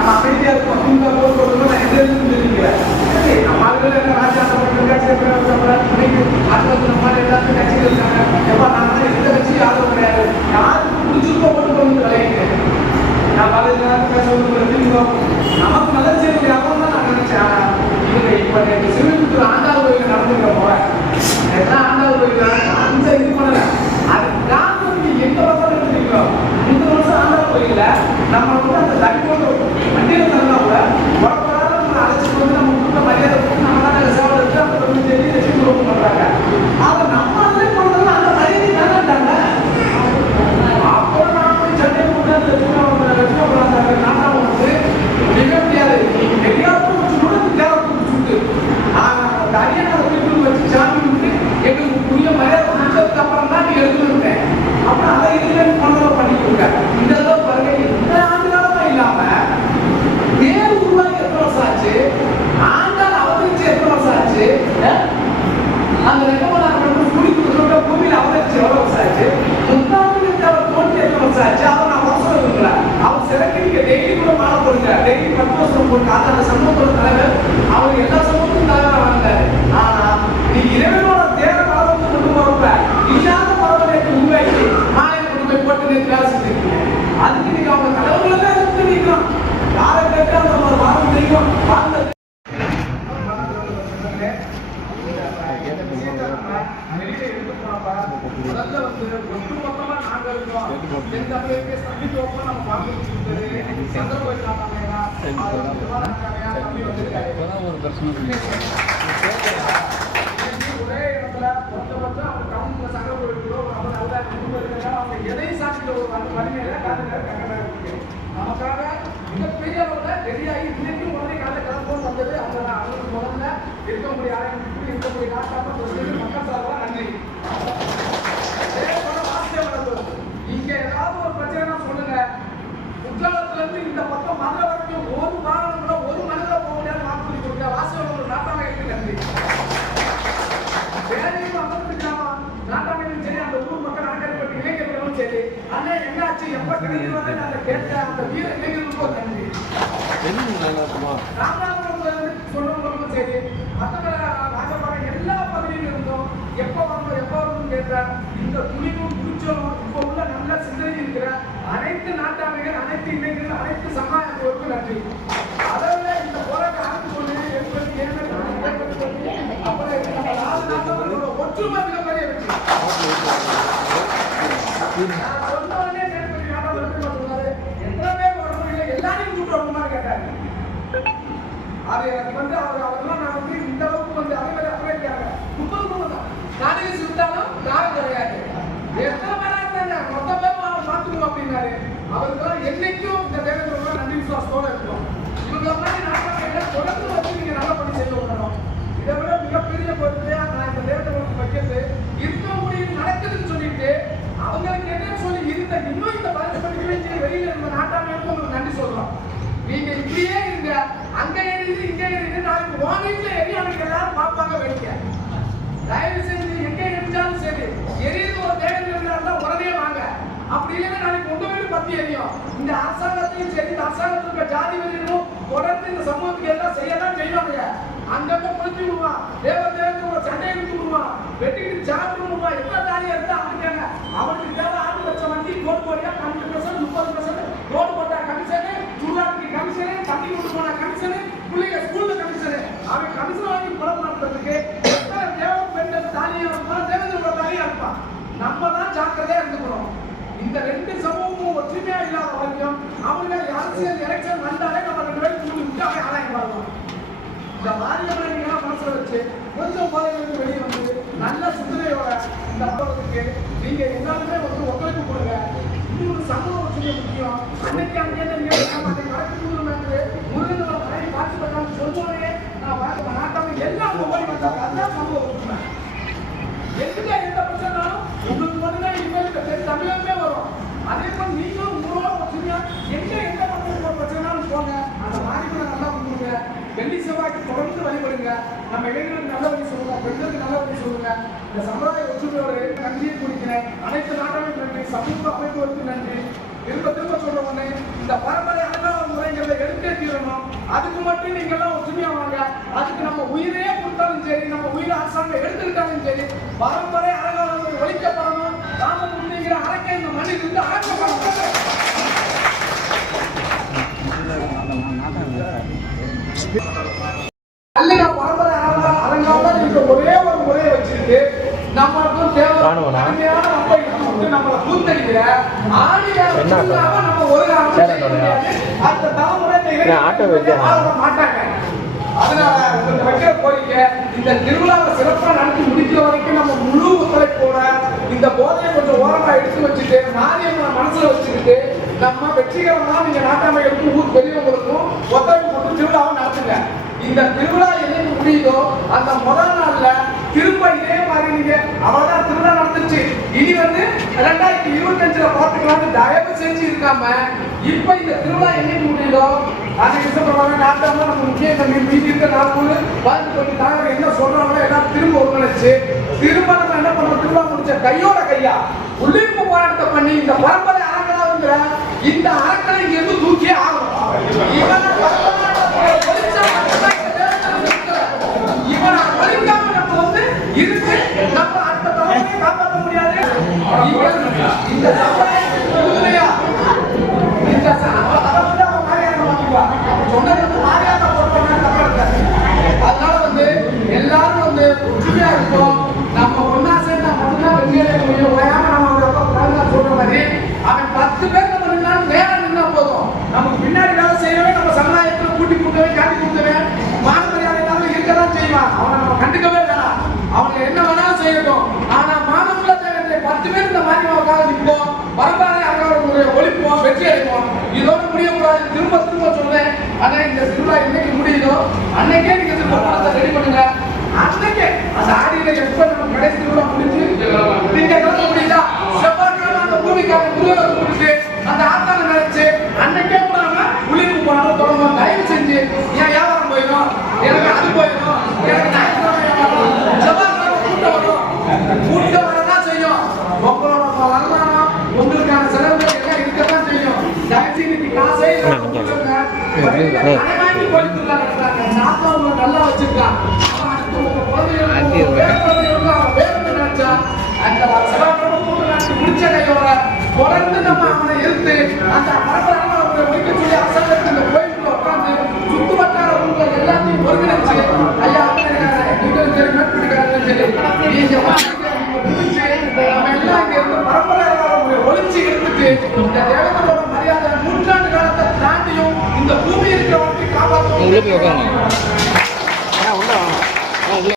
நம்ம அமைதியா இருக்கும் அப்படின்ற போது சொல்றது நான் எதிர்த்து சொல்லிக்கிறேன் நம்ம ஆளுகள் என்ன ராஜாங்க கட்சி ஆளுநர் மாதிரி எல்லாத்தையும் கட்சியில் இருக்காங்க எப்ப நான் நமக்கு நல்லது அந்த அரியணை வச்சு சாமி முதல்ல வந்து ஒட்டுமொத்தமா நாங்க இருக்கோம். எந்த பேருக்கு சந்திப்போம் நம்ம வந்து விமானக்காரையா தம்பி வந்திருக்காரு ஒரு பிரச்சனை ஒரே இடத்துல மொத்தமொத்தம் அவங்க டவுன்ல சங்க அறுபதாயிரம் குடும்பம் இருக்காங்க. அவங்க சாட்சியில் ஒரு அந்த வலிமையில காலையில் கங்கடா இருக்கு நமக்காக மிகப்பெரிய அளவில் ரெடியாகி இன்னைக்கும் உடனே காலையில் கிளம்பும் வந்தது. அவங்க தான் அவங்களுக்கு முதல்ல இருக்கக்கூடிய ஆரம்பிச்சு இருக்கக்கூடிய நாட்டாம சொல்லி மக்கள் சார்பாக நன்றி அதே போல வாசியம் நடந்தது. இங்க ஏதாவது ஒரு பிரச்சனைனா சொல்லுங்க குற்றாலத்துல இருந்து இந்த பக்கம் மதுரை வரைக்கும் ஒரு வாகனம் கூட ஒரு மனிதரை போக முடியாது வாக்குறுதி கொடுக்க வாசியம் ஒரு நாட்டாம இருக்கு நன்றி வேலையும் அமர்ந்துக்காம நாட்டாமையும் சரி அந்த ஊர் மக்கள் அலங்கரிப்பட்ட இளைஞர்களும் சரி அண்ணே என்னாச்சு? எப்ப கிடைக்கிறது அந்த கேட்ட அந்த வீர இளைஞர்களுக்கும் ஒரு நன்றி இருந்து சொல்றவங்களுக்கும் சரி. மற்ற ராஜபாளையம் எல்லா பகுதியிலும் இருந்தும். எப்ப வரணும் எப்ப வரணும் கேட்ட இந்த துணிவும் துணிச்சலும் இப்ப உள்ள நல்ல சிந்தனை இருக்கிற அனைத்து நாட்டாமைகள் அனைத்து இளைஞர்கள் அனைத்து சமுதாயத்திற்கும் நன்றி. அதை விட இந்த போராட்ட ஆரம்பிச்சு கொண்டு அப்புறம் நம்ம நாலு நாட்டோட ஒற்றுமை மிகப்பெரிய வெற்றி. அது எனக்கு வந்து அவர் அவர்லாம் நான் வந்து இந்த அளவுக்கு வந்து அதே மாதிரி அப்படியே இருக்காங்க முப்பது குடும்பம் தான் நாளைக்கு சுத்தாலும் யாரும் கிடையாது எத்தனை பேரா இருந்தாங்க மொத்த பேரும் அவன் மாத்துக்கணும் அப்படின்னாரு அவருக்கெல்லாம் என்னைக்கும் இந்த தேவேந்திர நன்றி விசுவாசத்தோட இருக்கும் இவங்க மாதிரி நாட்டாங்க தொடர்ந்து வச்சு நீங்க நல்லா பண்ணி செய்ய விடணும் இதை விட மிகப்பெரிய பொறுப்பையா நான் இந்த தேவேந்திர வைக்கிறது இருக்க முடியும் நடக்குதுன்னு சொல்லிட்டு அவங்களுக்கு என்னன்னு சொல்லி இருந்த இன்னும் இந்த பதினஞ்சு மணிக்கு வச்சு வெளியில இருந்த நாட்டாமைகளுக்கு உங்களுக்கு நன்றி சொல்றோம் நீங்க இப்படியே இருங்க. அங்க எரியுது இங்க எரியுது நாளைக்கு உன் வீட்டுல எரியானுக்கு எல்லாரும் பார்ப்பாங்க வேடிக்கை. தயவு செஞ்சு எங்க எரிஞ்சாலும் சரி எரியுது ஒரு தேவையில் இருந்தா உடனே வாங்க. அப்படி இல்லைன்னா நாளைக்கு உங்க வீடு பத்தி எரியும். இந்த அரசாங்கத்தையும் சரி இந்த அரசாங்கத்துக்கு இருக்க ஜாதி வெளியிடும் தொடர்ந்து இந்த சமூகத்துக்கு எல்லாம் செய்யதான் செய்வாங்க அங்கங்க புரிஞ்சு விடுவான் தேவ தேவத்தோட சண்டையை விட்டு விடுவான் வெட்டிக்கிட்டு சாப்பிட்டு விடுவான் எவ்வளவு தாலியா இருந்தா அவனுக்காங்க அவனுக்கு தேவை ஆறு லட்சம் வண்டி கோடு கோடியா பன்னெண்டு பர்சன்ட் முப்பது பர்சன்ட் ரோடு போட்டா கமிஷனு சுடுகாட்டுக்கு கமிஷனு தண்ணி கொண்டு போனா கமிஷனு பிள்ளைங்க ஸ்கூல்ல கமிஷனு. அவன் கமிஷன் வாங்கி பணம் நடத்துறதுக்கு எத்தனை தேவ பெண்கள் தாலியா இருப்பான் தேவேந்திர தாலியா இருப்பான் நம்ம தான் ஜாக்கிரதையா இருந்துக்கணும். இந்த ரெண்டு சமூகமும் ஒற்றுமையா இல்லாத வரைக்கும் அவங்க அரசியல் எலெக்ஷன் வந்தாலே நம்ம ரெண்டு பேரும் கூட்டி விட்டு அவன் ஆதாயம் பார்க்கலாம் இந்த மாரியம்மனை மனசுல வச்சு கொஞ்சம் போதையிலிருந்து வெளியே வந்து நல்ல சிந்தனையோட இந்த அப்பறத்துக்கு நீங்க எல்லாருமே வந்து ஒத்துழைப்பு கொடுங்க. இன்னொரு சமூக முக்கியம் அன்னைக்கு அங்கே நீங்க வடக்கு முருகன் வரை காட்சி பண்ணாலும் சொல்லுவாங்க நான் எல்லாம் வந்தாங்க இந்த சமுதாய ஒற்றுமையோடு நன்றியை குறிக்கிறேன் அனைத்து நாட்டாளுக்கு நன்றி சமூக அமைப்புகளுக்கு நன்றி. திரும்ப திரும்ப சொல்ற உடனே இந்த பரம்பரை அனுபவ முறைங்கிறத எடுத்தே தீரணும். அதுக்கு மட்டும் நீங்க எல்லாம் ஒற்றுமையா வாங்க. அதுக்கு நம்ம உயிரையே கொடுத்தாலும் சரி நம்ம உயிரை அரசாங்கம் எடுத்துக்கிட்டாலும் சரி பரம்பரை அழகாக ஒழிக்கப்படணும். நாம முன்னிங்கிற அரக்கை இந்த மண்ணில் இருந்து அகற்றப்படணும் Thank you. கடுமையான வம்பை விட்டு நம்மளை கூத்தடிக்கிற ஆடியார் நம்ம ஒரு அந்த தலைமுறை ஆட்டோ மாட்டாங்க அதனால உங்களுக்கு வைக்கிற கோரிக்கை இந்த திருவிழாவை சிறப்பாக நடத்தி முடிக்கிற வரைக்கும் நம்ம முழு ஒத்துழைப்போட இந்த போதையை கொஞ்சம் ஓரமாக எடுத்து வச்சுட்டு நாணயங்களை மனசுல வச்சுக்கிட்டு நம்ம வெற்றிகரமாக நீங்க நாட்டாமைகளுக்கும் ஊர் பெரியவங்களுக்கும் ஒத்துழைப்பு கொண்டு திருவிழாவை நடத்துங்க இந்த திருவிழா என்னைக்கு முடியுதோ அந்த முதல் ரெண்டாயிரத்தி இருபத்தஞ்சுல பார்த்துக்கலாம்னு தயவு செஞ்சு இருக்காம இப்ப இந்த திருவிழா என்னைக்கு முடியுதோ அன்னைக்கு சொல்றாங்க நாட்டாம நம்ம முக்கிய இந்த மீ- மீதி இருக்க நாலு பார்த்து பதினஞ்சு தாங்க என்ன சொல்றாங்களோ எல்லாம் திரும்ப ஒருங்கிணைச்சு திரும்ப நம்ம என்ன பண்றோம் திருவிழா முடிச்ச கையோட கையா உள்ளிருப்பு போராட்டத்தை பண்ணி இந்த பரம்பரை ஆகலாங்கிற இந்த Yeah. வெற்றி அடைப்போம் இதோட முடியக்கூடாது. திரும்ப திரும்ப சொல்றேன் ஆனா இந்த திருவிழா இன்னைக்கு முடியுதோ அன்னைக்கே நீங்க திரும்ப பணத்தை ரெடி பண்ணுங்க. அன்னைக்கே அந்த ஆடியில எப்ப நம்ம கடைசி திருவிழா முடிஞ்சு? நீங்க கிளம்ப முடியுதா? செவ்வாய்க்கிழமை அந்த பூமிக்காக முருகனை முடிச்சு அந்த ஆத்தான நினைச்சு அன்னைக்கே கூட நம்ம போனாலும் தொடங்க தயவு செஞ்சு ஏன் வியாபாரம் போயிடும் எனக்கு அது போயிடும் எனக்கு ஞாயிற்றுக்கிழமை வியாபாரம் செவ்வாய்க்கிழமை கூட்டம் வரும் கூட்டம் வரதான் செய்யும் உங்களோட வருமானம் உங்களுக்கான செலவுகள் எல்லாம் இருக்கத்தான் செய்யும் தயவு செய்து இன்னைக்கு காசே இல்லாம கொடுங்க. ஏய். கடை வாங்கி கொடுத்துருக்காங்க நடத்துறாங்க. சாத்தா உங்களை நல்லா வச்சிருக்கான் அவன் அடுத்து உங்க குழந்தைகளுக்கு, உங்க பேர குழந்தைகளுக்கு அவன் வேணும்னு நினைச்சா, அந்த செவ்வாய்க்கிழமை கூட்டம் நடத்தி முடிச்ச கையோட தொடர்ந்து நம்ம அவனை இருந்து அந்த பரபரப்பான அவங்களை வைக்க 问你